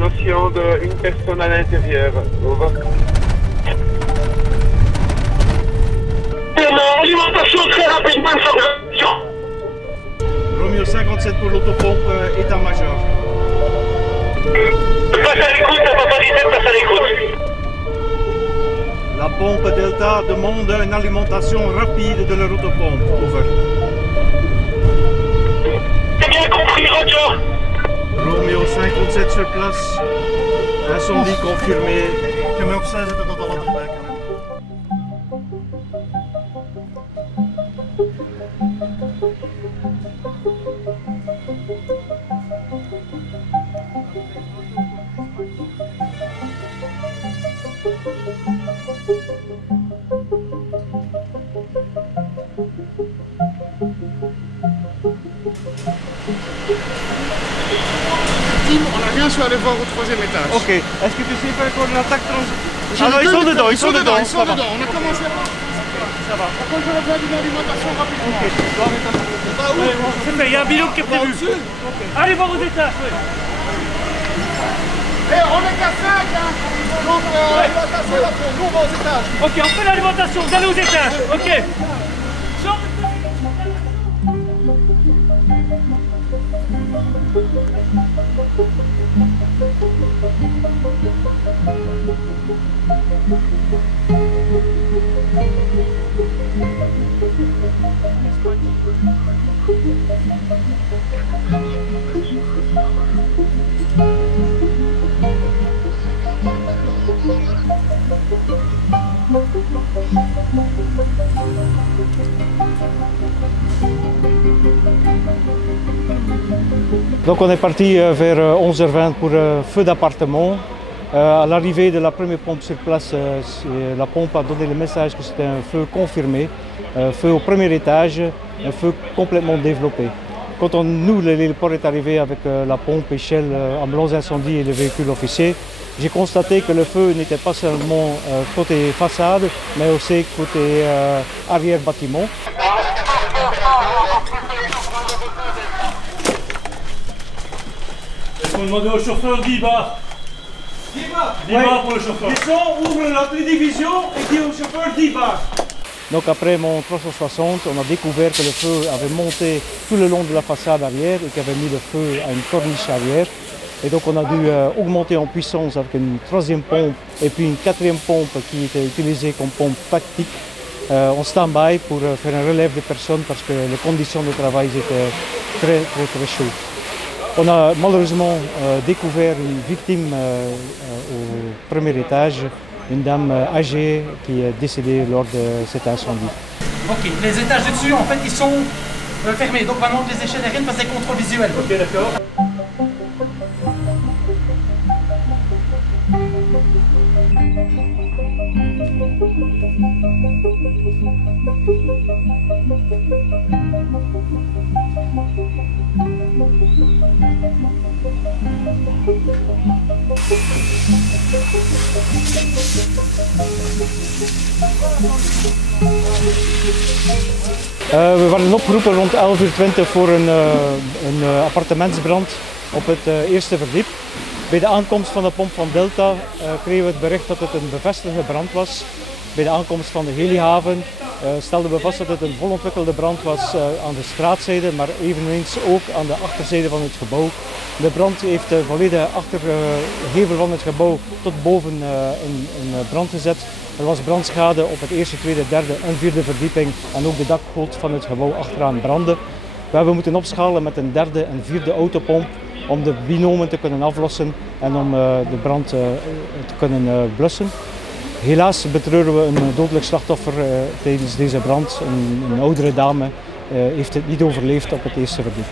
notion d'une personne à l'intérieur. Over. Alimentation très rapidement, information. Romeo 57 pour l'autopompe, état-major. Passe à l'écoute, papa 17, passe à l'écoute. La pompe Delta demande une alimentation rapide de leur autopompe. Over. C'est bien compris, Roger. Romeo 57 sur place. Incendie confirmé. Je me opzij zetten tot alle tegelijk. On n'a rien su aller voir au troisième étage. Ok, est-ce que tu sais faire encore une attaque Ah non, ils sont dedans, ils sont dedans. ça va. On a commencé à... Ça va. Par contre, j'aurais besoin d'une alimentation rapidement. Ok, tu dois arrêter un peu. C'est fait, il y a un bilan qui est prévu. Allez voir aux étages. Ouais. Eh, on est qu'à 5, hein. Donc, l'alimentation, là, nous, on va aux étages. Ok, on fait l'alimentation, vous allez aux étages. Ok. Donc on est parti vers 11h20 pour feu d'appartement. À l'arrivée de la première pompe sur place, la pompe a donné le message que c'était un feu confirmé, feu au premier étage, un feu complètement développé. Quand nous, l'héliport est arrivé avec la pompe, échelle, ambulance incendie et le véhicule officier, j'ai constaté que le feu n'était pas seulement côté façade, mais aussi côté arrière bâtiment. Il faut demander au chauffeur 10 bars. 10 bars. 10 bars pour le chauffeur. Descends, ouvre la division et dis au chauffeur 10 bars. Donc après mon 360, on a découvert que le feu avait monté tout le long de la façade arrière et qu'il avait mis le feu à une corniche arrière. Et donc on a dû augmenter en puissance avec une troisième pompe et puis une quatrième pompe qui était utilisée comme pompe tactique en stand-by pour faire un relève de personnes parce que les conditions de travail étaient très chaudes. On a malheureusement découvert une victime au premier étage, une dame âgée qui est décédée lors de cet incendie. Ok, les étages du dessus en fait ils sont fermés, donc maintenant les échelles aériennes fassent des contrôles visuels. Ok, d'accord. We waren opgeroepen rond 11:20 voor een appartementsbrand op het eerste verdiep. Bij de aankomst van de pomp van Delta kregen we het bericht dat het een bevestigde brand was. Bij de aankomst van de helihaven stelden we vast dat het een volontwikkelde brand was aan de straatzijde, maar eveneens ook aan de achterzijde van het gebouw. De brand heeft de volledige achtergevel van het gebouw tot boven in brand gezet. Er was brandschade op het eerste, tweede, derde en vierde verdieping en ook de dakgoot van het gebouw achteraan brandde. We hebben moeten opschalen met een derde en vierde autopomp om de binomen te kunnen aflossen en om de brand te kunnen blussen. Helaas betreuren we een dodelijk slachtoffer tijdens deze brand. Een oudere dame heeft het niet overleefd op het eerste verdiep.